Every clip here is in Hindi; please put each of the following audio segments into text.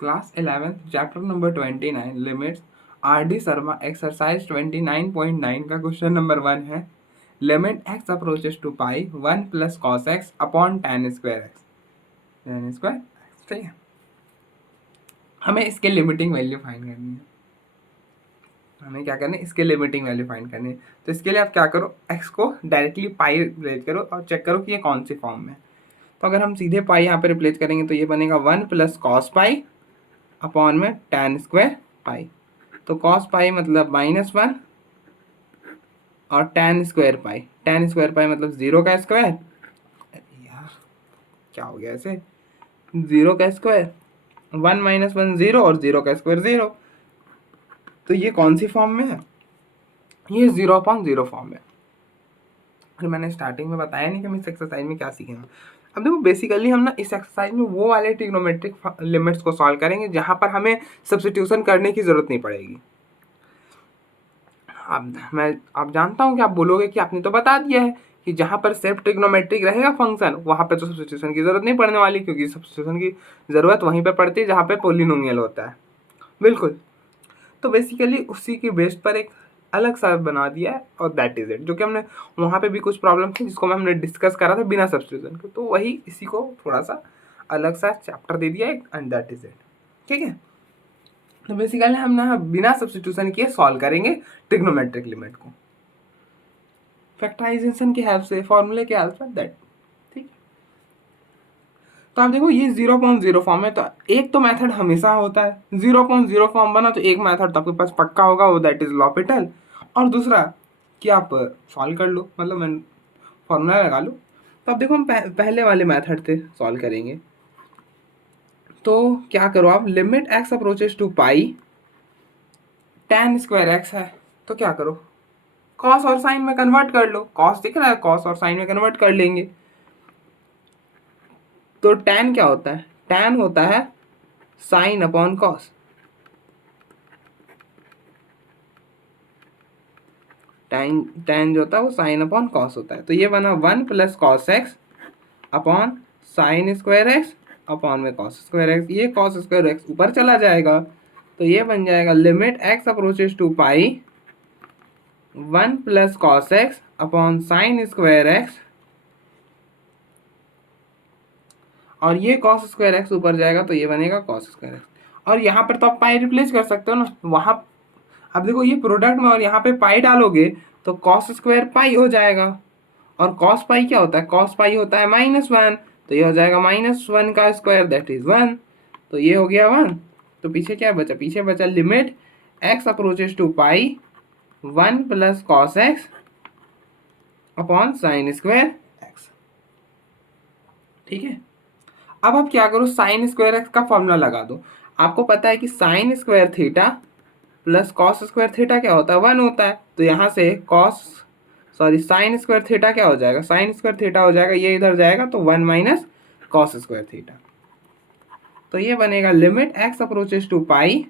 Class 11 chapter number 29 limits R D Sharma exercise 29.9 का क्वेश्चन नंबर 1 है। Limit x approaches to pi 1 plus cos x upon tan square x. ठीक है, हमें इसके लिमिटिंग वैल्यू फाइंड करनी है। हमें क्या करना है, इसके लिमिटिंग वैल्यू फाइंड करनी है। तो इसके लिए आप क्या करो, एक्स को डायरेक्टली पाई रिप्लेस करो और चेक करो कि ये कौन सी फॉर्म में है। तो अगर हम सीधे पाई यहाँ पे रिप्लेस करेंगे तो ये बनेगा 1 प्लस कॉस पाई अपॉन में tan स्क्वायर पाई। तो कॉस पाई मतलब -1 और tan स्क्वायर पाई मतलब 0 का स्क्वायर। अरे यार क्या हो गया ऐसे, 0 का स्क्वायर, 1 - 1 0 और 0 का स्क्वायर 0। तो ये कौन सी फॉर्म में है, ये 0/0 फॉर्म में। फिर मैंने स्टार्टिंग में बताया नहीं कि हम इस एक्सरसाइज में क्या सीखेंगे। अब देखो बेसिकली हम ना इस एक्सरसाइज में वो वाले ट्रिग्नोमेट्रिक लिमिट्स को सॉल्व करेंगे जहाँ पर हमें सब्स्टिट्यूशन करने की जरूरत नहीं पड़ेगी। अब आप जानता हूँ कि आप बोलोगे कि आपने तो बता दिया है कि जहाँ पर सेल्फ ट्रिग्नोमेट्रिक रहेगा फंक्शन वहाँ पे तो सब्स्टिट्यूशन की जरूरत नहीं पड़ने वाली, क्योंकि सब्स्टिट्यूशन की जरूरत वहीं पे पड़ती है जहाँ पे पोलिनोमियल होता है। बिल्कुल, तो बेसिकली उसी के बेस पर एक अलग सा बना दिया है और दैट इज इट, जो कि हमने वहाँ पे भी कुछ प्रॉब्लम थी जिसको हमने डिस्कस करा था बिना सब्स्टिट्यूशन के, तो वही इसी को थोड़ा सा अलग सा चैप्टर दे दिया है एंड दैट इज इट। ठीक है, तो बेसिकली हम ना बिना सब्स्टिट्यूशन किए सॉल्व करेंगे ट्रिग्नोमेट्रिक लिमिट को फैक्टराइजेशन की हेल्प से, फॉर्मूले के हेल्प से, दैट। ठीक, तो आप देखो ये 0.0 फॉर्म है, तो एक तो मेथड हमेशा होता है 0.0 फॉर्म बना तो एक मेथड तो आपके पास पक्का होगा, वो दैट इज लॉपिटल। और दूसरा कि आप सॉल्व कर लो, मतलब मैं फॉर्मूला लगा लो। तो अब देखो हम पहले वाले मेथड से सॉल्व करेंगे। तो क्या करो आप, limit x approaches to pi tan square x है, तो क्या करो कॉस और साइन में कन्वर्ट कर लो। कॉस दिख रहा है, कॉस और साइन में कन्वर्ट कर लेंगे। तो tan क्या होता है, tan होता है साइन अपॉन कॉस। tan जो होता है वो साइन अपॉन कॉस होता है। तो ये बना 1 plus cos x upon sine square x upon में कॉस स्क्वायर एक्स। ये कॉस स्क्वायर एक्स ऊपर चला जाएगा, तो ये बन जाएगा limit x approaches to pi 1 plus cos x upon sine square x, और ये कॉस स्क्वायर एक्स ऊपर जाएगा तो ये बनेगा कॉस स्क्वायर एक्स। और यहाँ पर तो आप पाई रिप्लेस कर सकते हो ना, वहाँ अब देखो ये प्रोडक्ट में और यहाँ पे पाई डालोगे तो कॉस स्क्वायर पाई हो जाएगा। और कॉस पाई क्या होता है, कॉस पाई होता है -1, तो ये हो जाएगा -1 का स्क्वायर दैट इज 1। तो ये हो गया 1। तो पीछे क्या बचा, पीछे बचा limit x approaches to pi 1 plus cos x upon sine square x. ठीक है, अब आप क्या करो, साइन स्क्वायर एक्स का फॉर्मूला लगा दो। आपको पता है कि sine square theta plus cos square theta क्या होता है, 1 होता है। तो यहाँ से साइन स्क्वायर थीटा क्या हो जाएगा, साइन स्क्वायर थीटा हो जाएगा, ये इधर जाएगा तो 1 माइनस कॉस स्क्वायर थीटा। तो ये बनेगा limit x approaches to pi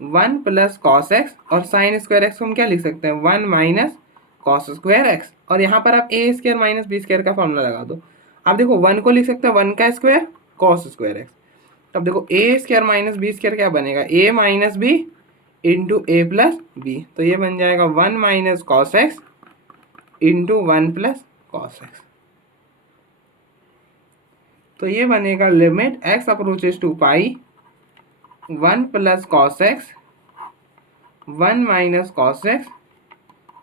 1 plus cos x, और साइन स्क्वायर एक्स को हम क्या लिख सकते हैं, 1 माइनस कॉस स्क्वायर एक्स। और यहाँ पर आप ए स्क्वायर माइनस बी स्क्वायर का फॉर्मूला लगा दो। आप देखो 1 को लिख सकते हैं 1 का स्क्वायर कॉस स्क्वायर एक्स। तब देखो A square minus B square क्या बनेगा, A minus B into A plus B. तो ये बन जाएगा 1 minus cos x into 1 plus cos x. तो ये बनेगा limit x approaches to pi 1 plus cos x 1 minus cos x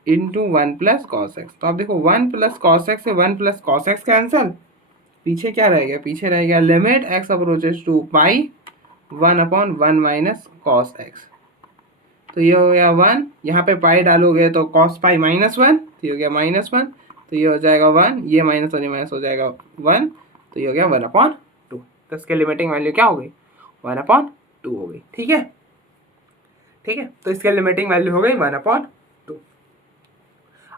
into 1 plus cos x. तो आप देखो 1 प्लस कॉस एक्स से 1 प्लस कॉस एक्स कैंसल, पीछे क्या रह गया, पीछे रह गया limit x approaches to pi 1/1 minus cos x. तो ये हो गया 1, यहाँ पे पाई डालोगे तो कॉस पाई -1, तो ये हो गया -1, तो ये हो जाएगा 1, ये माइनस और ये माइनस हो जाएगा 1, तो ये हो गया 1/2। तो इसके लिमिटिंग वैल्यू क्या हो गई, 1/2 हो गई। ठीक है, ठीक है, तो इसके लिमिटिंग वैल्यू हो गई 1/2।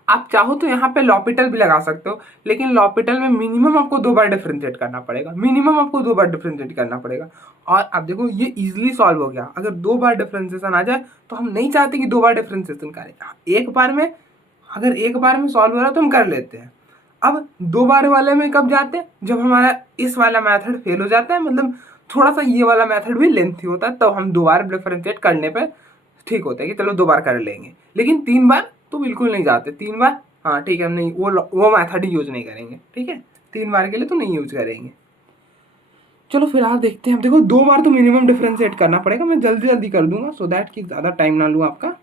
आप चाहो तो यहाँ पे लॉपिटल भी लगा सकते हो, लेकिन लॉपिटल में मिनिमम आपको 2 बार डिफरेंशिएट करना पड़ेगा, मिनिमम आपको 2 बार डिफरेंशिएट करना पड़ेगा। और अब देखो ये इजीली सॉल्व हो गया, अगर 2 बार डिफरेंशिएशन आ जाए तो हम नहीं चाहते कि 2 बार डिफरेंशिएशन करें, एक बार में, अगर एक बार में सॉल्व हो रहा है तो हम कर लेते हैं। अब 2 बार वाले में कब जाते हैं, जब हमारा इस वाला मैथड फेल हो जाता है, मतलब थोड़ा सा ये वाला मेथड भी लेंथी होता है, तो हम 2 बार डिफरेंशिएट करने पे ठीक होता है कि चलो 2 बार कर लेंगे, लेकिन 3 बार तो बिल्कुल नहीं जाते। 3 बार हाँ ठीक है, हम नहीं वो मेथड ही यूज नहीं करेंगे, ठीक है, 3 बार के लिए तो नहीं यूज करेंगे। चलो फिलहाल देखते हैं। देखो 2 बार तो मिनिमम डिफरेंशिएट करना पड़ेगा, मैं जल्दी जल्दी कर दूंगा सो दैट कि ज़्यादा टाइम ना लूँ आपका।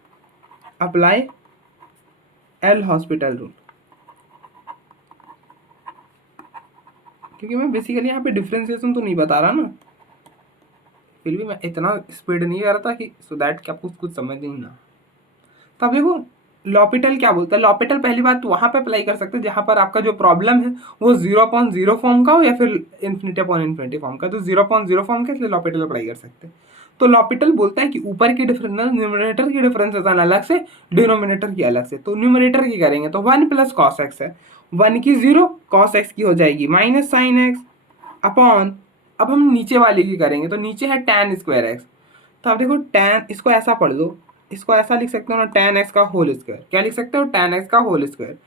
अप्लाई एल हॉस्पिटल रूल, क्योंकि मैं बेसिकली यहाँ पे डिफरेंशिएशन तो नहीं बता रहा ना, फिर भी मैं इतना स्पीड नहीं कर रहा था कि सो दैट कि आपको कुछ समझ नहीं ना। तो अब देखो लॉपिटल क्या बोलता है। लॉपिटल पहली बात तो वहाँ पे अप्लाई कर सकते हैं जहाँ पर आपका जो प्रॉब्लम है वो 0.0 फॉर्म का हो या फिर इन्फिनिटी अपॉन इन्फिनिटी फॉर्म का, तो 0.0 फॉर्म का, इसलिए लॉपिटल अप्लाई कर सकते हैं। तो लॉपिटल बोलता है कि ऊपर की डिफरेंस न्यूमरेटर की डिफरेंसेशन अलग से, डिनोमिनेटर की अलग से। तो न्यूमरेटर की करेंगे तो 1 प्लस कॉस एक्स है, 1 की 0, कॉस एक्स की हो जाएगी माइनस साइन एक्स अपॉन, अब हम नीचे वाले की करेंगे तो नीचे है tan स्क्वायर एक्स। तो आप देखो tan, इसको ऐसा पढ़ लो, इसको ऐसा लिख सकते हो ना, tan x का होल स्क्वायर। क्या लिख सकते हो? tan x का होल स्क्वायर।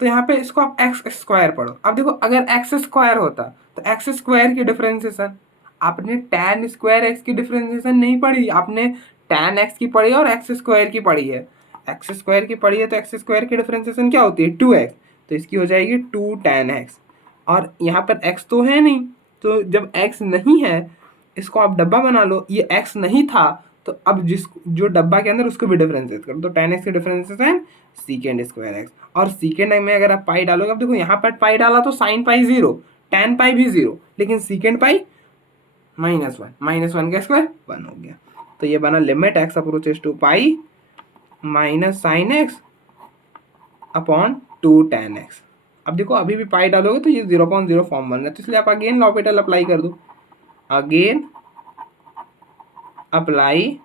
तो यहाँ पे इसको आप एक्स स्क्वायर पढ़ो। अब देखो अगर एक्स स्क्वायर होता तो एक्स स्क्वायर की डिफरेंशिएशन, आपने tan स्क्वायर एक्स की डिफरेंशिएशन नहीं पढ़ी, आपने tan x की पढ़ी और एक्स स्क्वायर की पढ़ी है। एक्स स्क्वायर की पढ़ी है तो एक्स स्क्वायर की डिफरेंशिएशन क्या होती है? 2x, तो इसकी हो जाएगी 2 tan x। और यहाँ पर x तो है नहीं, तो जब x नहीं है इसको आप डब्बा बना लो, ये x नहीं था तो अब जिस जो डब्बा के अंदर उसको भी डिफरेंशिएट करो, तो tan x की डिफरेंशिएशन सीकेंड स्क्वायर एक्स। और सीकेंड में अगर आप पाई डालोगे, अब देखो यहाँ पर पाई डाला तो साइन पाई 0, tan पाई भी 0, लेकिन सीकेंड पाई -1, -1 का स्क्वायर 1 हो गया। तो ये बना limit x approaches to pi minus sine x upon 2 tan x। अब देखो अभी भी पाई डालोगे तो ये 0.0 फॉर्म बन रहा है, तो इसलिए आप अगेन लॉपिटल अप्लाई कर दो। Again apply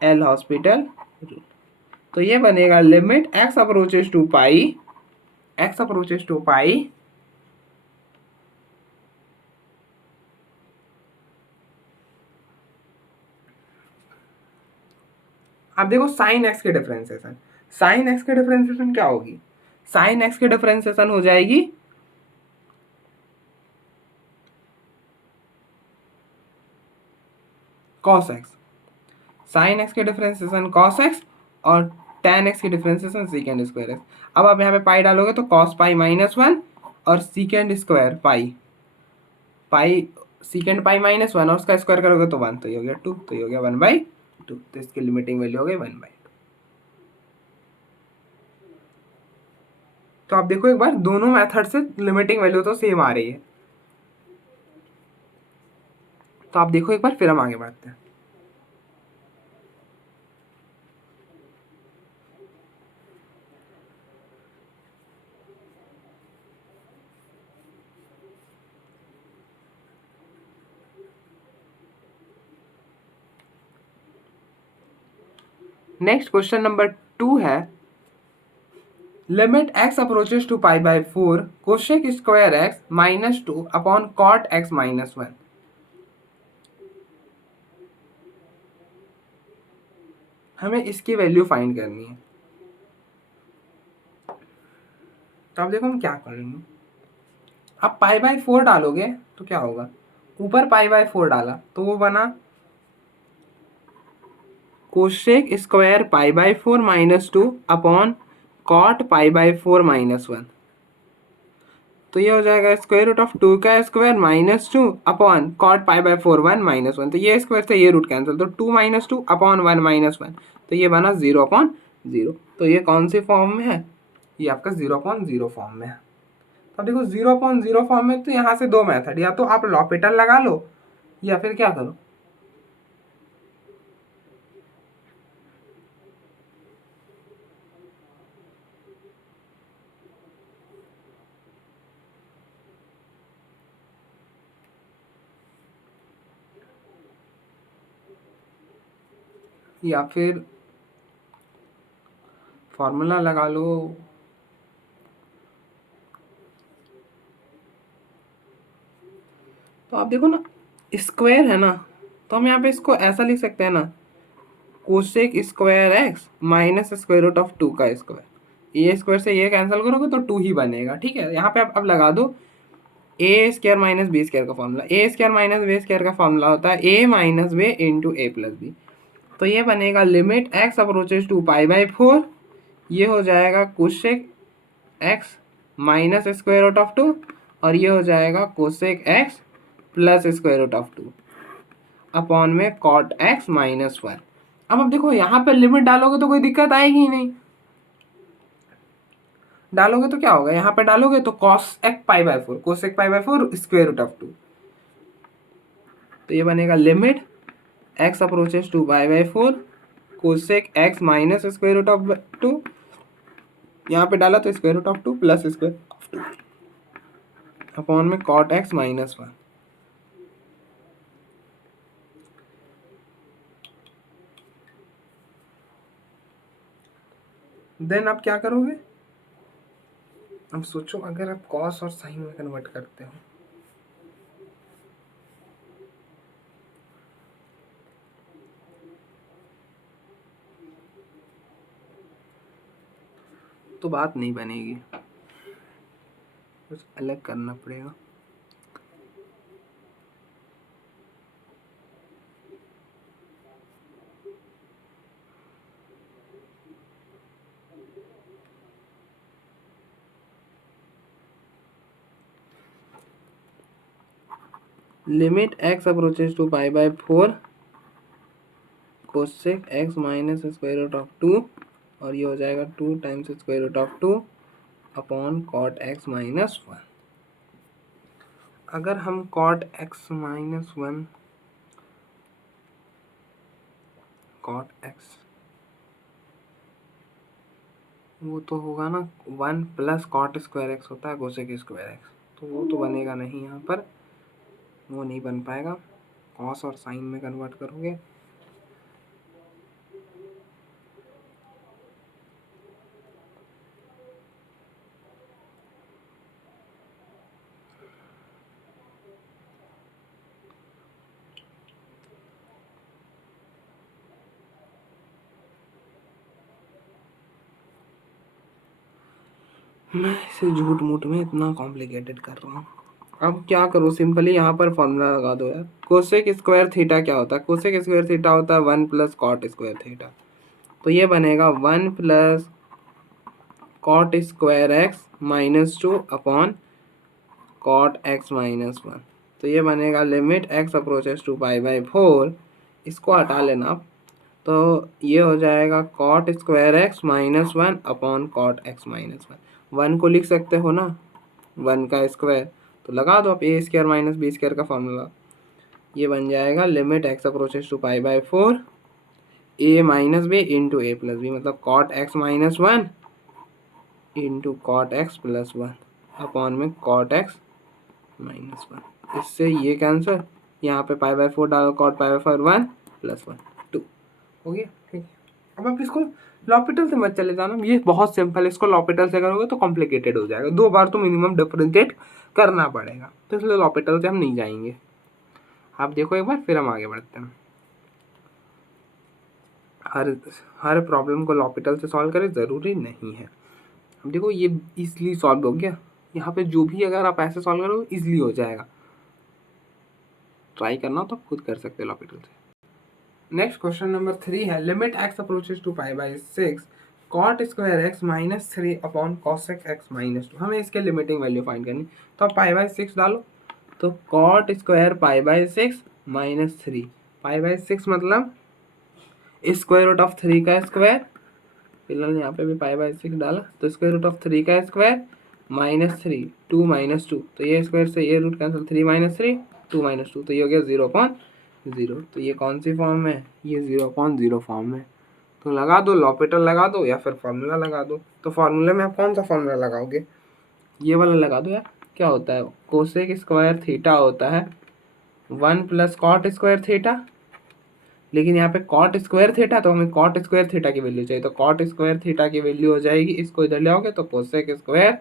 L hospital rule, तो ये बनेगा limit x approaches to pi, x approaches to pi अब देखो साइन एक्स के डिफरेंशिएशन, साइन एक्स के डिफरेंशिएशन क्या होगी? साइन एक्स के डिफरेंशिएशन हो जाएगी कॉस एक्स, साइन एक्स के डिफरेंशिएशन कॉस एक्स और tan एक्स की डिफरेंशिएशन सीकेंड स्क्वायर एक्स। अब आप यहाँ पे पाई डालोगे तो कॉस पाई -1 और सीकेंड स्क्वायर पाई, पाई सीकेंड पाई -1 और उसका स्क्वायर करोगे तो 1, तो ये हो गया 2, तो ये हो गया 1/2, तो इसकी लिमिटिंग वैल्यू हो गई 1/2। तो आप देखो एक बार दोनों मेथड से लिमिटिंग वैल्यू तो सेम आ रही है। तो आप देखो एक बार, फिर हम आगे बढ़ते हैं। नेक्स्ट क्वेश्चन नंबर 2 है, limit x approaches to π/4 cosec square x -2 upon cot x -1। हमें इसकी वैल्यू फाइंड करनी है। तो अब देखो हम क्या करेंगे, अब π/4 डालोगे तो क्या होगा? ऊपर π/4 डाला तो वो बना कोशेक स्क्वायर π/4 -2 अपॉन कॉट π/4 -1। तो ये हो जाएगा स्क्वायर रूट ऑफ 2 का स्क्वायर -2 अपॉन कॉट π/4 1 -1। तो ये स्क्वायर से ये रूट कैंसिल, तो 2 -2 अपॉन 1 -1, तो ये बना 0/0। तो ये कौन सी फॉर्म में है? ये आपका 0/0 फॉर्म में है। तो देखो 0/0 फॉर्म में तो यहाँ से दो मेथड, या तो आप लॉपिटल लगा लो या फिर क्या करो, या फिर फॉर्मूला लगा लो। तो आप देखो ना स्क्वायर है ना, तो हम यहाँ पे इसको ऐसा लिख सकते हैं ना, cosec square x minus square root of 2 का स्क्वायर। ये स्क्वायर से ये कैंसिल करोगे तो 2 ही बनेगा, ठीक है। यहाँ पे आप अब लगा दो A square minus B square का formula, A square minus B square का फॉर्मूला होता है ए माइनस बी इंटू ए प्लस बी। तो ये बनेगा limit x approaches to pi by 4, ये हो जाएगा cosec x minus square root of 2 और ये हो जाएगा cosec x plus square root of 2 upon में कॉट एक्स माइनस 1। अब देखो यहाँ पे लिमिट डालोगे तो कोई दिक्कत आएगी ही नहीं, डालोगे तो क्या होगा, यहाँ पे डालोगे तो cos x pi by 4 cosec pi by 4 square root of 2। तो ये बनेगा limit x approaches to pi by 4 cosec x minus square root of 2, यहाँ पे डाला तो square root of 2 plus square of 2 upon में कॉट एक्स माइनस 1। देन आप क्या करोगे, अब सोचो अगर आप कॉस और साइन में कन्वर्ट करते हो तो बात नहीं बनेगी, कुछ अलग करना पड़ेगा। Limit x approaches to pi by 4 cosec x minus square root of 2 और ये हो जाएगा 2 times square root of 2 upon cot x minus 1। अगर हम cot x minus 1 cot x वो तो होगा ना 1 प्लस कॉट स्क्वायर एक्स होता है कोसेक स्क्वायर एक्स, तो वो तो बनेगा नहीं, यहाँ पर वो नहीं बन पाएगा। कॉस और साइन में कन्वर्ट करोगे मैं इसे झूठ मूठ में इतना कॉम्प्लिकेटेड कर रहा हूँ। अब क्या करो, सिंपली यहाँ पर फॉर्मूला लगा दो यार। कोसेक स्क्वायर थीटा क्या होता है, कोसेक स्क्वायर थीटा होता है 1 प्लस कॉट स्क्वायर थीटा, तो ये बनेगा 1 plus cot square x minus 2 upon cot x minus 1। तो ये बनेगा limit x approaches to pi by 4, इसको हटा लेना आप, तो ये हो जाएगा cot square x minus 1 upon cot x minus 1। 1 को लिख सकते हो ना, 1 का स्क्वायर, तो लगा दो आप ए स्क्वायर माइनस बी स्क्वायर का फॉर्मूला, ये बन जाएगा limit x approaches to pi by 4 A minus B into A plus B, मतलब cot x minus 1 into cot x plus 1 upon में कॉट एक्स माइनस 1। इससे ये कैंसर, यहाँ पे पाई बाई 4 डालो, कॉट पाई बाई 4 1 प्लस 1 2 हो गया। ठीक है, अब आप इसको लॉपिटल से मत चले जाना, ये बहुत सिंपल है, इसको लॉपिटल से करोगे तो कॉम्प्लिकेटेड हो जाएगा, 2 बार तो मिनिमम डिफरेंशिएट करना पड़ेगा, तो इसलिए लॉपिटल से हम नहीं जाएंगे। आप देखो एक बार, फिर हम आगे बढ़ते हैं। हर प्रॉब्लम को लॉपिटल से सॉल्व करें ज़रूरी नहीं है। अब देखो ये इजली सॉल्व हो गया, यहाँ पे जो भी अगर आप ऐसे सॉल्व करोगे इजली हो जाएगा, ट्राई करना तो आप खुद कर सकते हो लॉपिटल से। नेक्स्ट क्वेश्चन नंबर 3 है, limit x approaches to pi by 6 cot square x minus 3 upon cosec x minus 2। हमें इसके लिमिटिंग वैल्यू फाइंड करनी, तो आप पाई बाई 6 डालो, तो cot square pi by 6 minus 3, pi by 6 मतलब स्क्वायर रूट ऑफ 3 का स्क्वायर, फिलहाल यहाँ पे भी पाई बाई 6 डाला, तो स्क्वायर रूट ऑफ 3 का स्क्वायर माइनस 3 2 माइनस 2, तो ये स्क्वायर से ये रूट कैंसिल, 3 माइनस 3 2 माइनस 2, तो ये हो गया 0/0। तो ये कौन सी फॉर्म में, ये 0/0 फॉर्म में। तो लगा दो, लॉपिटल लगा दो या फिर फार्मूला लगा दो। तो फार्मूले में आप कौन सा फार्मूला लगाओगे, ये वाला लगा दो यार। क्या होता है, कोसेक स्क्वायर थीटा होता है 1 प्लस कॉट स्क्वायर थीटा, लेकिन यहाँ पे कॉट स्क्वायर थीटा, तो हमें कॉट स्क्वायर थीटा की वैल्यू चाहिए, तो कॉट स्क्वायर थीटा की वैल्यू हो जाएगी, इसको इधर ले आओगे तो कोसेक स्क्वायर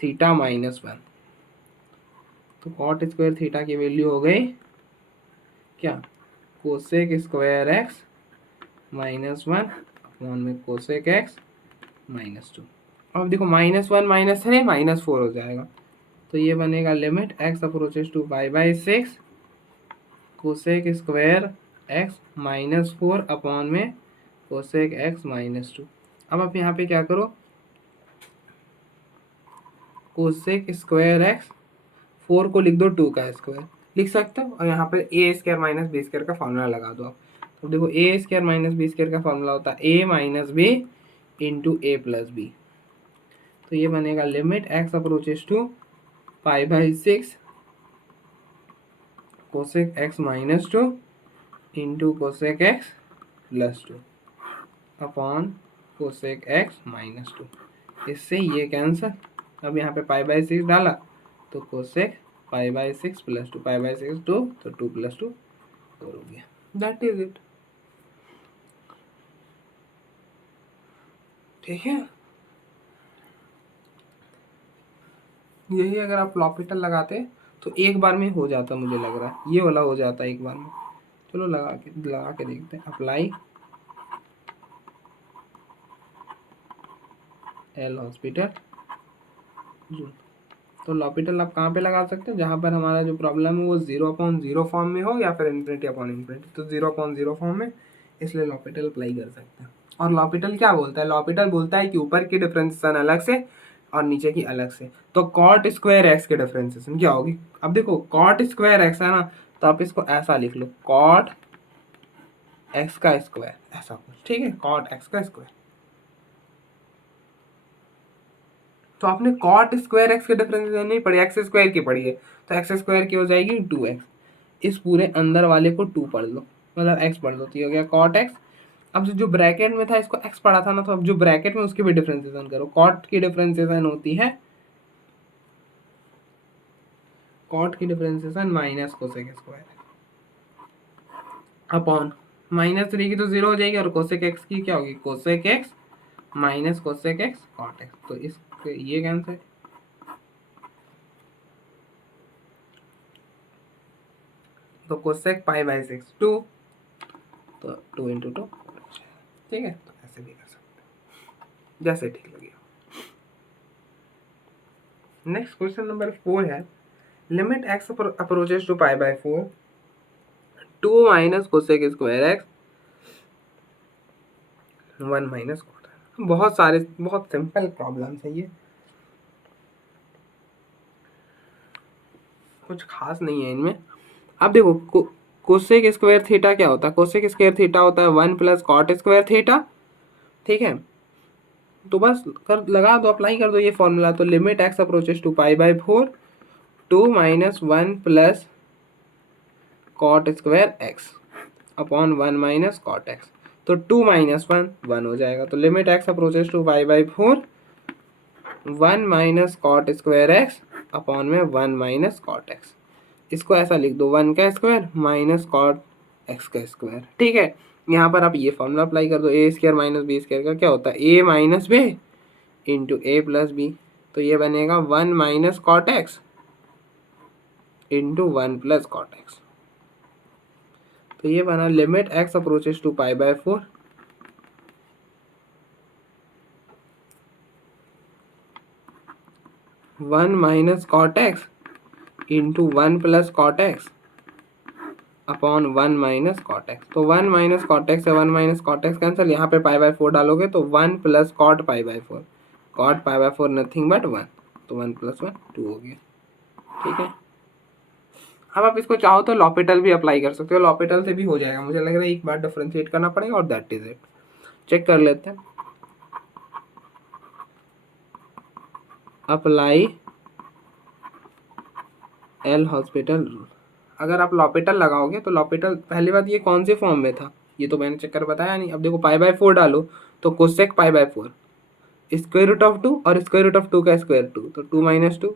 थीटा माइनस 1। तो कॉट स्क्वायर थीटा की वैल्यू हो गई क्या, cosec square x minus 1 upon में कोसेक एक्स माइनस 2। अब देखो -1 -3 -4 हो जाएगा, तो ये बनेगा limit x approaches to pi by 6 cosec square x minus 4 upon में कोसेक x माइनस 2। अब आप यहाँ पे क्या करो, कोसेक स्क्वायर x 4 को लिख दो 2 का स्क्वायर लिख सकते हो, और यहाँ पर A square minus B square का फॉर्मूला लगा दो आप। तो देखो A square minus B square का फॉर्मूला होता है ए माइनस बी इंटू ए प्लस बी। तो ये बनेगा limit x approaches to pi by 6 cosec x minus 2 into cosec x plus 2 upon cosec x minus 2। इससे ये कैंसर। अब यहाँ पे पाई बाई 6 डाला तो cosec pi by 6 plus 2, pi by 6 2, तो 2 प्लस 2 4 हो गया। That is it. ठीक है, यही अगर आप लॉपिटल लगाते तो एक बार में हो जाता, मुझे लग रहा है ये वाला हो जाता एक बार में। चलो लगा के देखते हैं। Apply L hospital rule. तो लॉपिटल आप कहाँ पे लगा सकते हो, जहाँ पर हमारा जो प्रॉब्लम है वो 0/0 फॉर्म में हो या फिर इन्फिनिटी अपॉन इन्फिनिटी। तो 0/0 फॉर्म में, इसलिए लॉपिटल अप्लाई कर सकते हैं। और लॉपिटल क्या बोलता है, लॉपिटल बोलता है कि ऊपर की डिफरेंशिएशन अलग से और नीचे की अलग से। तो कॉट स्क्वायर एक्स की डिफरेंशिएशन क्या होगी। अब देखो कॉट स्क्वायर एक्स है ना, तो आप इसको ऐसा लिख लो कॉट एक्स का स्क्वायर, ऐसा कुछ। ठीक है, कॉट एक्स का स्क्वायर। तो आपने कॉट स्क्वायर एक्स की डिफरेंशिएशन नहीं पढ़ी, एक्स स्क्वायर की पढ़ी है। तो एक्स स्क्वायर की हो जाएगी 2x। इस पूरे अंदर वाले को 2 पढ़ लो, मतलब x पढ़ लो, तो ये हो गया कॉट एक्स। अब जो ब्रैकेट में था इसको x पढ़ा था ना, तो अब जो ब्रैकेट में उसकी भी डिफरेंशिएशन करो। कॉट की डिफरेंशिएशन होती है, कॉट की differentiation minus cosec square upon -3 की तो 0 हो जाएगी, और कोसेक एक्स की क्या होगी, cosec x minus cosec x cot x. तो इस ये कैंसिल। तो कोसेक पाई बाई 6 2, तो 2 इंटू 2। ठीक है, तो ऐसे भी कर सकते हैं जैसे ठीक लगे। नेक्स्ट क्वेश्चन नंबर 4 है, limit x approaches to pi by 4 2 minus cosec square x 1 minus cot. बहुत सारे, बहुत सिंपल प्रॉब्लम्स है ये, कुछ खास नहीं है इनमें। अब देखो कोसेक स्क्वायर थीटा क्या होता है, कोसेक स्क्वायर थीटा होता है 1 प्लस कॉट स्क्वायर थीटा। ठीक है, तो बस कर लगा दो, अप्लाई कर दो ये फॉर्मूला। तो limit x approaches to pi by 4 2 minus 1 plus cot square x upon 1 minus cot x. तो 2 माइनस 1 1 हो जाएगा। तो limit x approaches to pi by 4 1 minus cot square x upon में 1 माइनस कॉट एक्स। इसको ऐसा लिख दो 1 का स्क्वायर माइनस कॉट एक्स का स्क्वायर। ठीक है, यहाँ पर आप ये फॉर्मूला अप्लाई कर दो, A square minus B square का क्या होता है, ए माइनस बी इंटू ए प्लस बी। तो ये बनेगा 1 minus cot x into 1 plus cot x. तो ये बना limit x approaches to pi by 4 1 minus cot x into 1 plus cot x upon 1 minus cot x. तो 1 माइनस कॉट एक्स है, 1 माइनस कॉट एक्स कैंसिल, यहाँ पे पाई बाय 4 डालोगे तो 1 plus cot pi by 4, cot pi by 4 nothing but 1, तो 1 प्लस 1 2 हो गया। ठीक है, अब आप इसको चाहो तो लॉपिटल भी अप्लाई कर सकते हो, लॉपिटल से भी हो जाएगा। मुझे लग रहा है एक बार डिफरेंशिएट करना पड़ेगा और दैट इज इट। चेक कर लेते हैं। Apply L hospital rule. अगर आप लॉपिटल लगाओगे तो लॉपिटल, पहली बात ये कौन से फॉर्म में था ये तो मैंने चेक कर बताया नहीं। अब देखो पाई बाय 4 डालो तो cosec pi by 4 square root of 2 और स्क्वायर रूट ऑफ 2 का स्क्वायर 2, तो 2 माइनस 2।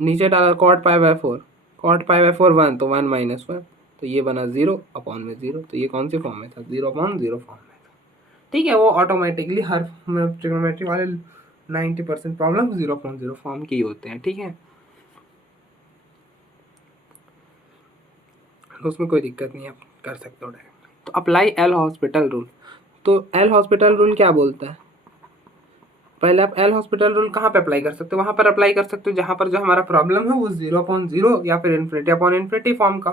नीचे डाला cot pi by 4, cot pi by 4 1, तो 1 माइनस 1, तो ये बना 0 अपॉन में 0। तो ये कौन से फॉर्म में था, 0/0 फॉर्म में था। ठीक है, वो ऑटोमेटिकली हर ट्रिग्नोमेट्री वाले 90% प्रॉब्लम 0/0 फॉर्म के ही होते हैं। ठीक है, तो उसमें कोई दिक्कत नहीं, आप कर सकते हो डायरेक्ट। तो अप्लाई एल हॉस्पिटल रूल। तो एल हॉस्पिटल रूल क्या बोलता है, पहले आप एल हॉस्पिटल रूल कहाँ पे अप्लाई कर सकते हो, वहाँ पर अप्लाई कर सकते हो जहाँ पर जो हमारा प्रॉब्लम है वो 0/0 या फिर इन्फिनिटी अपॉन इन्फिनिटी फॉर्म का,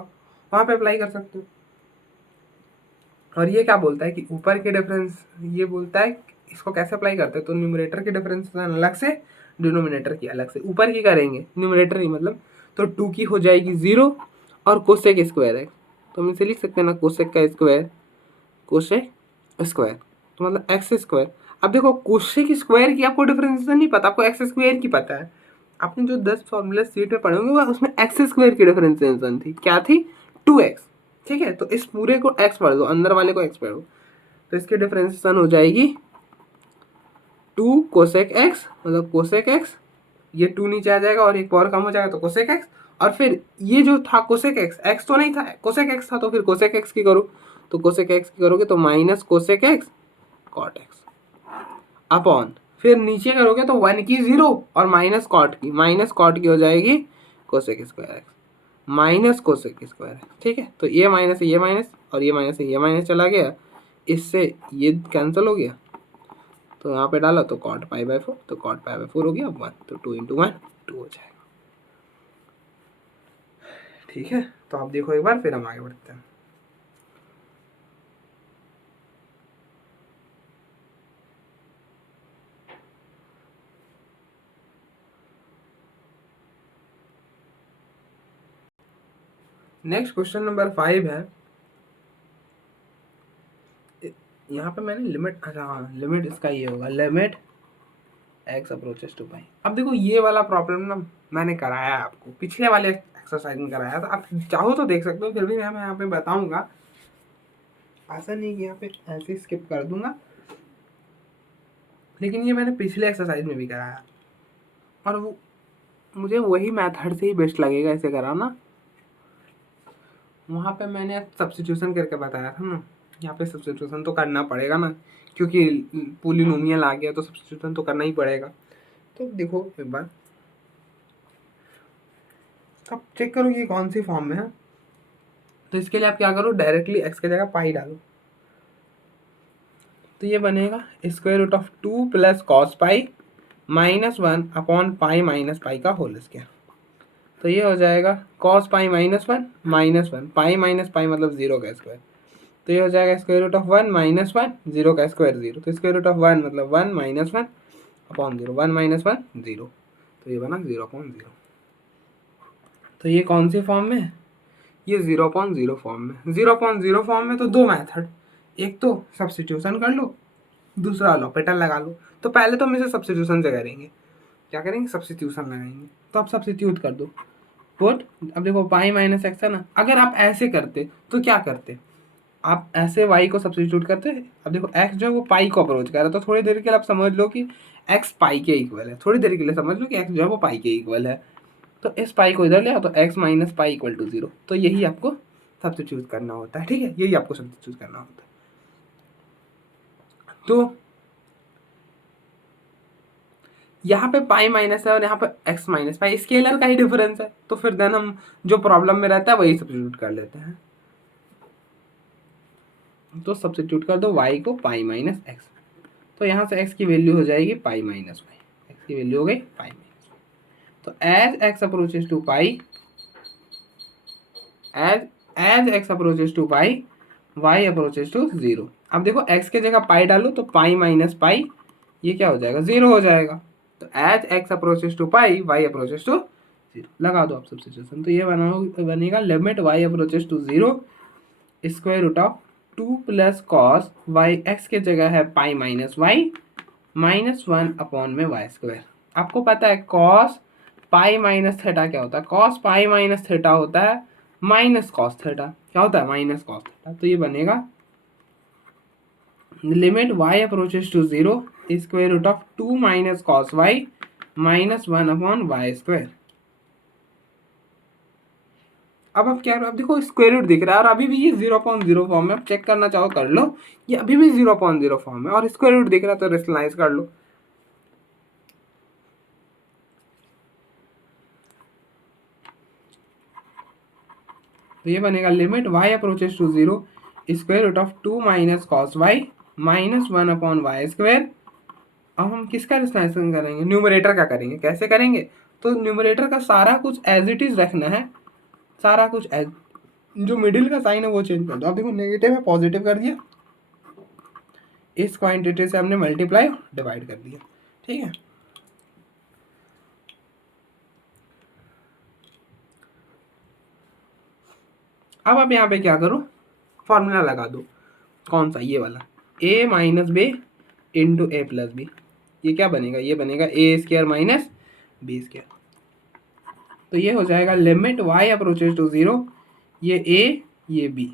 वहाँ पे अप्लाई कर सकते हो। और ये क्या बोलता है कि ऊपर के डिफरेंस, ये बोलता है इसको कैसे अप्लाई करते हैं, तो न्यूमरेटर की डिफरेंस अलग से, डिनोमिनेटर की अलग से। ऊपर की करेंगे न्यूमरेटर ही मतलब, तो 2 की हो जाएगी 0 और कोसेक स्क्वायर है, तो हम इसे लिख सकते हैं ना कोसेक का स्क्वायर, कोसेक स्क्वायर तो मतलब एक्स स्क्वायर। अब देखो कोसेक स्क्वायर की आपको डिफरेंशिएशन नहीं पता, आपको एक्स स्क्वायर की पता है। आपने जो 10 फॉर्मूला सीट में पढ़े होंगे वो उसमें एक्स स्क्वायर की डिफरेंशिएशन थी, क्या थी 2x। ठीक है, तो इस पूरे को x पढ़ दो, अंदर वाले को x पढ़ दो, तो इसकी डिफरेंशिएशन हो जाएगी 2 कोसेक x, मतलब कोसेक x, ये 2 नीचे आ जाएगा और एक पावर कम हो जाएगा तो कोसेक x, और फिर ये जो था कोसेक x तो नहीं था, कोसेक x था, तो फिर कोसेक x की करो, तो कोसेक x की करोगे तो minus cosec x cot x upon, फिर नीचे करोगे तो 1 की 0 और माइनस कॉट की हो जाएगी cosec square x minus cosec square x। ठीक है, तो ये माइनस है ये माइनस, और ये माइनस है ये माइनस चला गया, इससे ये कैंसिल हो गया, तो यहाँ पे डाला तो कॉट पाई/4, तो कॉट पाई/4 हो गया 1, तो 2 × 1 2 हो जाएगा। ठीक है, तो आप देखो एक बार, फिर हम आगे बढ़ते हैं। नेक्स्ट क्वेश्चन नंबर 5 है, यहाँ पे मैंने लिमिट, अच्छा हाँ लिमिट इसका ये होगा, limit x approaches to pi. अब देखो ये वाला प्रॉब्लम ना मैंने कराया है आपको, पिछले वाले एक्सरसाइज में कराया था, आप चाहो तो देख सकते हो, फिर भी मैं यहाँ पे बताऊंगा, ऐसा नहीं कि यहाँ पे ऐसे स्किप कर दूंगा, लेकिन ये मैंने पिछले एक्सरसाइज में भी कराया और वो मुझे वही मेथड से ही बेस्ट लगेगा इसे कराना। वहाँ पे मैंने सब्स्टिट्यूशन करके बताया था ना, यहाँ पे सब्स्टिट्यूशन तो करना पड़ेगा ना, क्योंकि पोलिनोमियल आ गया तो सब्स्टिट्यूशन तो करना ही पड़ेगा। तो देखो एक बार, अब चेक करो ये कौन सी फॉर्म में है, तो इसके लिए आप क्या करो, डायरेक्टली x की जगह पाई डालो, तो ये बनेगा √2 + cos पाई -1 अपॉन पाई माइनस पाई का होल स्क्वायर। तो ये हो जाएगा cos पाई -1 -1 पाई माइनस पाई मतलब 0 का स्क्वायर, तो ये हो जाएगा √1 - 1 0 का स्क्वायर 0, तो √1 मतलब 1 - 1 अपॉन 0, 1 - 1 0, तो ये बना 0/0। तो ये कौन सी फॉर्म में है, ये 0/0 फॉर्म में। 0/0 फॉर्म में तो दो मेथड, एक तो सब्स्टिट्यूशन कर लो, दूसरा लॉपिटल लगा लो। तो पहले तो हम इसे सब्स्टिट्यूशन से करेंगे, क्या करेंगे सब्स्टिट्यूशन लगाएंगे, तो आप सब्स्टिट्यूट कर दो पुट। अब देखो पाई माइनस एक्स है ना, अगर आप ऐसे करते तो क्या करते, आप ऐसे y को सब्स्टिट्यूट करते। अब देखो x जो है वो पाई को अप्रोच कर रहा है, तो थोड़ी देर के लिए आप समझ लो कि x पाई के इक्वल है, थोड़ी देर के लिए समझ लो कि x जो है वो पाई के इक्वल है, तो इस पाई को इधर ले आओ, तो x minus pi equal to 0, तो यही आपको सब्स्टिट्यूट करना होता है। ठीक है, यही आपको सब्स्टिट्यूट करना होता है। तो यहाँ पे पाई माइनस है और यहाँ पे x माइनस पाई, स्केलर का ही डिफरेंस है, तो फिर देन हम जो प्रॉब्लम में रहता है वही सब्स्टिट्यूट कर लेते हैं। तो सब्स्टिट्यूट कर दो y को पाई माइनस एक्स, तो यहाँ से x की वैल्यू हो जाएगी पाई माइनस वाई, एक्स की वैल्यू हो गई पाई माइनस वाई। तो as x approaches to pi, as x approaches to pi y approaches to 0। अब देखो x के जगह पाई डालो तो पाई माइनस पाई, ये क्या हो जाएगा 0 हो जाएगा, तो as x approaches to pi y approaches to 0 लगा दो आप सब्स्टिट्यूशन, तो ये बनेगा limit y approaches to 0 √2 + cos y, x के जगह है पाई माइनस वाई -1 अपॉन में वाई स्क्वायर। आपको पता है cos पाई माइनस थीटा क्या होता है, cos पाई माइनस थीटा होता है माइनस कॉस थीटा, क्या होता है माइनस कॉस थीटा। तो ये बनेगा limit y approaches to 0 √2 - cos y -1 upon y square. अब आप क्या करो, अब देखो स्क्वायर रूट दिख रहा है और अभी भी ये 0/0 फॉर्म में, आप चेक करना चाहो कर लो, ये अभी भी 0/0 फॉर्म है और स्क्वायर रूट दिख रहा है, तो रेशनलाइज कर लो। तो ये बनेगा limit y approaches to 0 √2 - cos y -1 upon y square अब हम किसका डिस्टेंसिंग करेंगे, न्यूमरेटर का करेंगे। कैसे करेंगे, तो न्यूमरेटर का सारा कुछ एज इट इज रखना है, सारा कुछ एज, जो मिडिल का साइन है वो चेंज कर दो। अब देखो नेगेटिव है पॉजिटिव कर दिया, इस क्वांटिटी से हमने मल्टीप्लाई डिवाइड कर दिया, ठीक है। अब आप यहाँ पे क्या करो, फॉर्मूला लगा दो, कौन सा, ये वाला, a minus B into A plus B. ये क्या बनेगा, ये बनेगा A square minus B square. तो ये हो जाएगा लिमिट y अप्रोचेज टू 0, ये a ये b,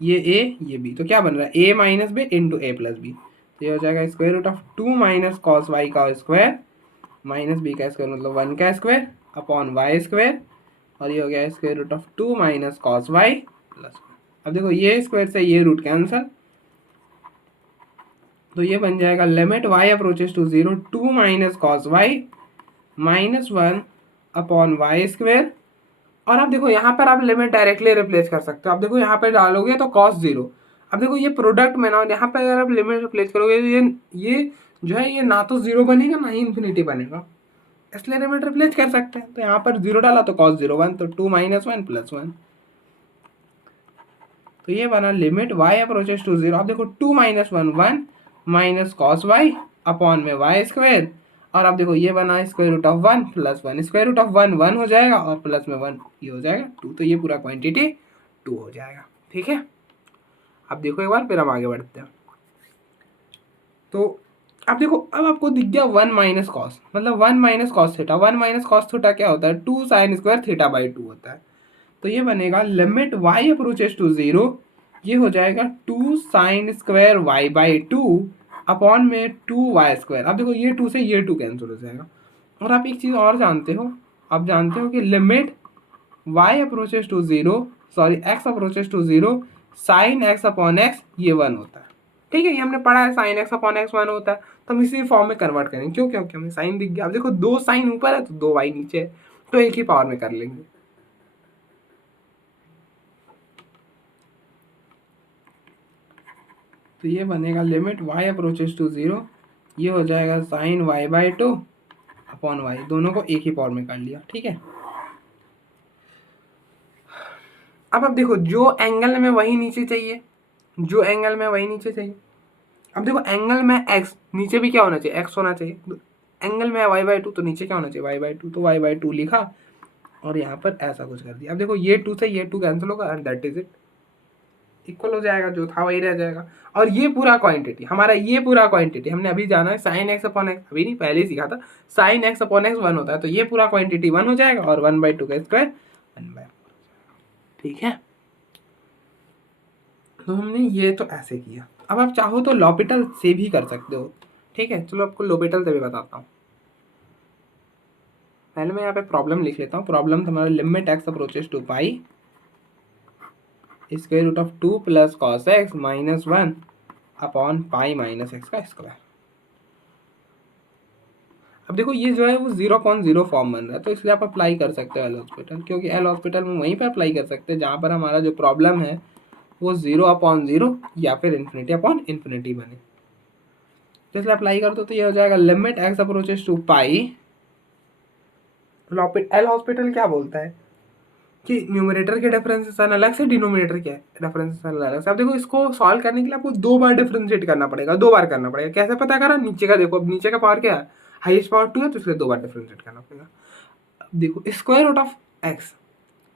ये a ये b, तो क्या बन रहा है a minus B into A plus B. तो ये हो जाएगा square root of 2 minus cos y का स्क्वायर माइनस बी का स्क्वायर मतलब 1 का स्क्वायर अपॉन वाई स्क्वायर, और ये हो गया square root of 2 minus cos y plus. अब देखो ये स्क्वायर से ये रूट कैंसल, तो ये बन जाएगा limit y approaches to 0 2 minus cos y minus 1 upon y square. और अब देखो यहाँ पर आप लिमिट डायरेक्टली रिप्लेस कर सकते हो। अब देखो यहाँ पे डालोगे तो कॉस 0, अब देखो ये प्रोडक्ट में ना, यहाँ पे अगर आप लिमिट रिप्लेस करोगे तो ये जो है ये ना तो 0 बनेगा ना ही इन्फिनिटी बनेगा, इसलिए लिमिट रिप्लेस कर सकते हैं। तो यहाँ पर 0 डाला तो कॉस 0 1, तो 2 माइनस 1 प्लस 1, तो ये बना लिमिट y अप्रोचेस टू 0। अब देखो 2 minus 1 1 minus cos y upon में वाई स्क्वायर, और अब देखो ये बना square root of 1 plus 1, square root of 1 1 हो जाएगा और प्लस में 1 ये हो जाएगा 2, तो ये पूरा क्वांटिटी 2 हो जाएगा, ठीक है। अब देखो एक बार फिर हम आगे बढ़ते हैं। तो अब देखो, अब आपको दिख गया 1 माइनस कॉस, मतलब 1 minus cos theta, 1 minus cos theta क्या होता है 2 साइन स्क्वायर थीटा बाई 2 होता है। तो ये बनेगा लिमिट y अप्रोचेस टू 0, ये हो जाएगा 2 sine square y by 2 upon में 2 वाई स्क्वायर। अब देखो ये 2 से ये 2 कैंसिल हो जाएगा। और आप एक चीज़ और जानते हो, आप जानते हो कि limit y approaches to 0, sorry x approaches to 0 sine x upon x ये 1 होता है, ठीक है। ये हमने पढ़ा है साइन x अपॉन x 1 होता है, तो हम इसी फॉर्म में कन्वर्ट करेंगे। क्यों, क्योंकि हमें साइन दिख गया। अब देखो 2 साइन ऊपर है तो 2 y नीचे है, तो एक ही पावर में कर लेंगे। तो ये बनेगा लिमिट y अप्रोचेस टू 0, ये हो जाएगा sine y by 2 upon y, दोनों को एक ही पावर में कर लिया, ठीक है। अब देखो जो एंगल में वही नीचे चाहिए, जो एंगल में वही नीचे चाहिए। अब देखो एंगल में x, नीचे भी क्या होना चाहिए x होना चाहिए। एंगल में y बाई 2 तो नीचे क्या होना चाहिए y बाई 2, तो y बाई 2 लिखा और यहाँ पर ऐसा कुछ कर दिया। अब देखो ये 2 से ये 2 कैंसिल होगा and that is it, equal हो जाएगा, जो था वही रह जाएगा। और ये पूरा क्वांटिटी हमारा, ये पूरा क्वांटिटी हमने अभी जाना है साइन एक्स अपॉन एक्स, अभी नहीं पहले ही सीखा था, साइन एक्स अपॉन एक्स 1 होता है, तो ये पूरा क्वांटिटी 1 हो जाएगा और 1 बाई 2 का स्क्वायर 1 बाई 4, ठीक है। तो हमने ये तो ऐसे किया। अब आप चाहो तो लॉपिटल से भी कर सकते हो, ठीक है। चलो आपको लॉपिटल से भी बताता हूँ। पहले मैं यहाँ पे प्रॉब्लम लिख लेता हूँ। प्रॉब्लम हमारा limit x approaches to pi square root of 2 plus cos x minus 1 upon pi minus x का स्क्वायर। अब देखो ये जो है वो 0.0 फॉर्म बन रहा है, तो इसलिए आप अप्लाई कर सकते हो एल हॉस्पिटल, क्योंकि एल हॉस्पिटल में वहीं पर अप्लाई कर सकते हैं जहाँ पर हमारा जो प्रॉब्लम है वो 0/0 या फिर इन्फिनिटी अपॉन इन्फिनिटी बने। तो इसलिए अप्लाई कर दो, तो ये हो जाएगा limit x approaches to pi. L'Hospital क्या बोलता है कि न्यूमरेटर के डिफरेंशिएशन अलग से, डिनोमिनेटर के डिफरेंशिएशन अलग से। अब देखो इसको सॉल्व करने के लिए आपको 2 बार डिफरेंशिएट करना पड़ेगा, 2 बार करना पड़ेगा। कैसे पता करा, नीचे का देखो, अब नीचे का पावर क्या है, हाईएस्ट पावर 2 है, तो इसलिए 2 बार डिफरेंशिएट करना पड़ेगा। अब देखो square root of x,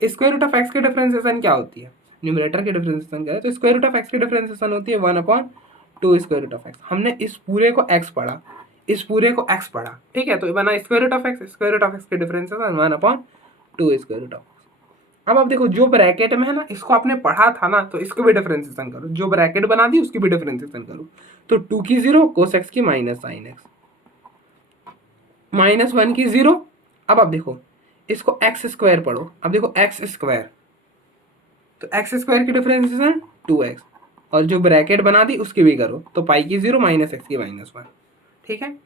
square root of x की डिफरेंशिएशन क्या होती है, न्यूमरेटर की डिफरेंशिएशन क्या है, तो स्क्वायर रूट ऑफ एक्स की डिफरेंशिएशन होती है 1/2 स्क्वायर रूट ऑफ एक्स। हमने इस पूरे को एक्स पढ़ा, इस पूरे को एक्स पढ़ा, ठीक है। तो बना square root of x, square root of x की डिफरेंशिएशन 1/2 स्क्वायर रूट ऑफ। अब आप देखो जो ब्रैकेट में है ना, इसको आपने पढ़ा था ना, तो इसको भी डिफरेंशिएशन करो, जो ब्रैकेट बना दी उसकी भी डिफरेंशिएशन करो। तो 2 की 0 कोस एक्स की माइनस साइन एक्स, माइनस 1 की 0। अब आप देखो इसको एक्स स्क्वायर पढ़ो। अब देखो एक्स स्क्वायर, तो एक्स स्क्वायर की डिफरेंशिएशन 2x, और जो ब्रैकेट बना दी उसकी भी करो, तो पाई की 0 माइनस एक्स की माइनस 1, ठीक है।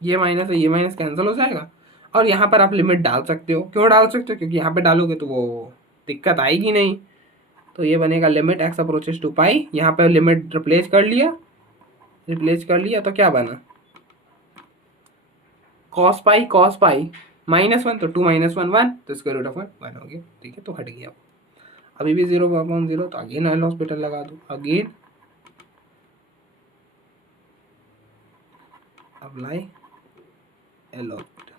ये माइनस है, ये माइनस कैंसिल हो जाएगा। और यहाँ पर आप लिमिट डाल सकते हो। क्यों डाल सकते हो, क्योंकि यहाँ पे डालोगे तो वो दिक्कत आएगी नहीं। तो ये बनेगा लिमिट एक्स अप्रोचेस टू पाई, यहाँ पे लिमिट रिप्लेस कर लिया, रिप्लेस कर लिया तो क्या बना कॉस पाई -1 तो 2 - 1 1 तो स्क्वायर रूट ऑफ 1 हो गया। ठीक है, तो हट गया। अभी भी 0/0 तो अगेन एल हॉस्पिटल लगा दो, अगेन अप्लाई एल हॉस्पिटल।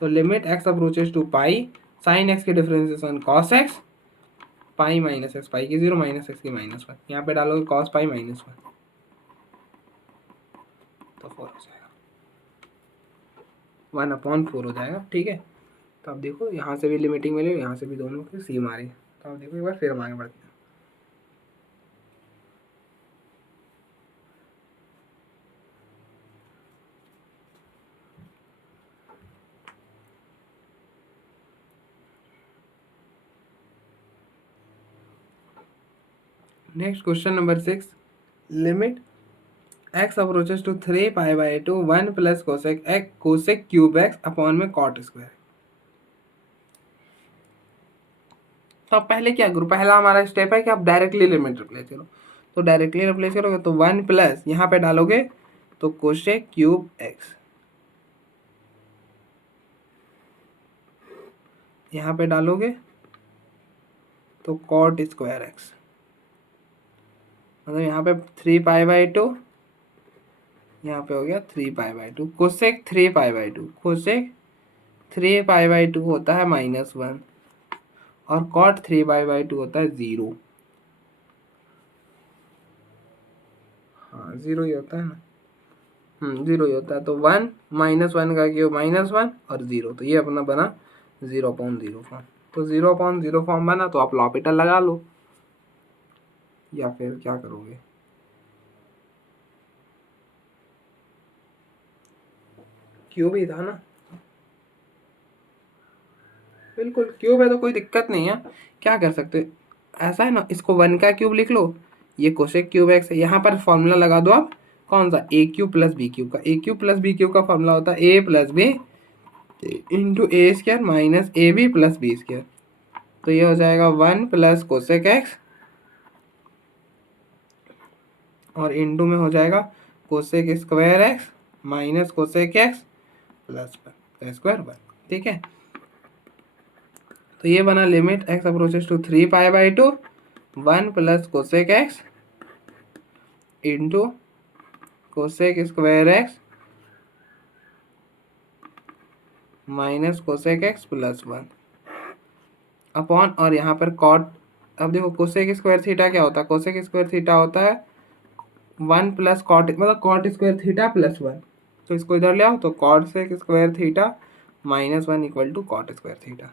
तो limit x approaches to pi sine x के differentiation cos x pi minus x, pi की 0 माइनस एक्स की -1, यहाँ पे डालोगे cos पाई -1 तो 4 हो जाएगा, 1/4 हो जाएगा। ठीक है, तो अब देखो यहाँ से भी लिमिटिंग वैल्यू, यहाँ से भी दोनों की सेम आ रही है। तो अब देखो एक बार फिर हम आगे बढ़ते हैं। Next question number 6, limit x approaches to 3π/2 1 plus cosec cube x upon में कॉट स्क्वायर। तो अब पहले क्या करो, पहला हमारा स्टेप है कि आप डायरेक्टली लिमिट रिप्लेस करो। तो डायरेक्टली रिप्लेस करोगे तो 1 प्लस यहाँ पे डालोगे तो कोसेक क्यूब x, यहाँ पे डालोगे तो कॉट स्क्वायर x, मतलब यहाँ पे 3π/2, यहाँ पे हो गया 3π/2 कोसेक 3π/2, कोसेक 3π/2 होता है -1 और कॉट 3π/2 होता है 0। हाँ 0 ही होता है ना, 0 ही होता है। तो 1 -1 का क्यूब -1 और 0, तो ये अपना बना 0/0 फॉर्म। तो 0/0 फॉर्म बना, तो आप लॉपिटल लगा लो या फिर क्या करोगे, क्यूब ही था ना, बिल्कुल क्यूब है तो कोई दिक्कत नहीं है। क्या कर सकते, ऐसा है ना, इसको 1 का क्यूब लिख लो, ये कोसेक क्यूब एक्स है। यहाँ पर फॉर्मूला लगा दो आप, कौन सा, a cube plus b cube का। A cube plus b cube का फॉर्मूला होता है a plus b into a square minus a b plus b square. तो ये हो जाएगा 1 प्लस कोसेक एक्स और इंटू में हो जाएगा cosec square x minus cosec x plus 1 square 1। ठीक है, तो ये बना limit x approaches to 3π/2 1 plus cosec x into cosec square x minus cosec x plus 1 upon, और यहाँ पर कॉट। अब देखो कोसेक स्क्वायर थीटा क्या होता है, कोसेक स्क्वायर थीटा होता है 1 प्लस कॉट, मतलब कॉट स्क्वायर थीटा प्लस 1। तो इसको इधर ले आओ, तो cot sec square theta -1 equal to cot square theta.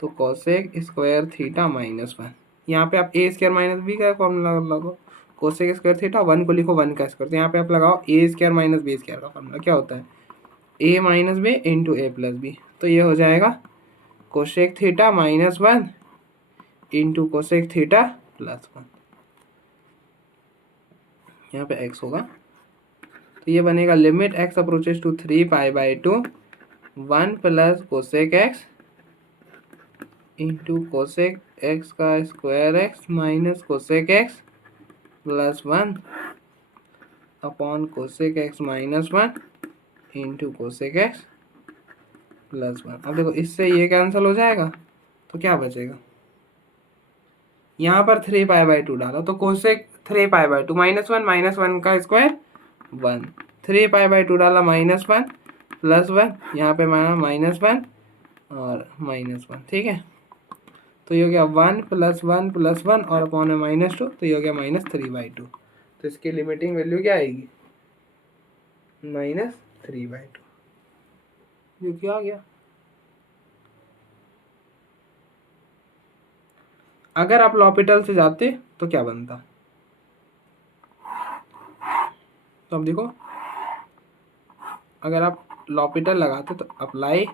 तो कोसेक स्क्वायर थीटा -1, यहाँ पे आप ए स्क्वायर माइनस बी का फॉर्मूला लगाओ। कोसेक स्क्वायर थीटा 1 को लिखो 1 का स्क्वायर, तो यहाँ पे आप लगाओ a square minus B square का फॉर्मूला क्या होता है, ए माइनस बी इंटू ए प्लस बी। तो ये हो जाएगा cosec theta -1 into cosec theta plus 1, यहाँ पे x होगा। तो ये बनेगा limit x approaches to 3π/2 1 plus cosec x into cosec x का square x minus cosec x plus 1 upon cosec x -1 into cosec x plus 1। अब देखो इससे ये कैंसिल हो जाएगा, तो क्या बचेगा, यहाँ पर 3π/2 डाला तो कोसेक 3π/2 -1 का स्क्वायर 1, 3π/2 डाला -1 प्लस 1, यहाँ पे माना -1 और -1। ठीक है, तो ये हो गया 1 + 1 + 1 और अपॉन में -2, तो ये हो गया -3/2। तो इसकी लिमिटिंग वैल्यू क्या आएगी, -3/2, जो क्या आ गया। अगर आप लॉपिटल से जाते तो क्या बनता, तो अब देखो अगर आप लॉपिटल लगाते तो अप्लाई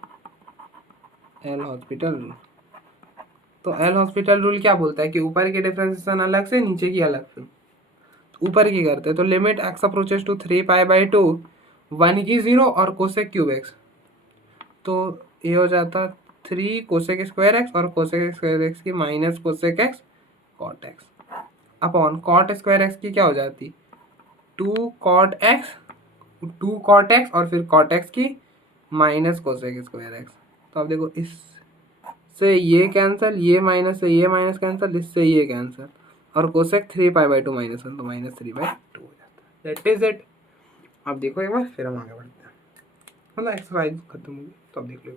एल हॉस्पिटल रूल। तो एल हॉस्पिटल रूल क्या बोलता है कि ऊपर की डिफरेंशिएशन अलग से, नीचे की अलग से। तो ऊपर की करते हैं, तो लिमिट x अप्रोचेस टू 3π/2 1 की 0 और कोसेक क्यूब एक्स, तो ये हो जाता 3 कोसेक स्क्वायर एक्स और कोसेक स्क्वायर एक्स की minus cosec x cot x upon cot square x की क्या हो जाती 2 कॉट एक्स 2 cot x और फिर cot x की माइनस कोसेक स्क्वायर एक्स। तो अब देखो इस से ये कैंसिल, ये माइनस से ये माइनस कैंसिल, इससे ये कैंसिल, और कोसेक 3 पाई/2 -1 तो -3/2 हो जाता है। That is it. अब देखो एक बार फिर हम आगे बढ़ते हैं, मतलब एक्सरसाइज खत्म होगी तो अब देख लो।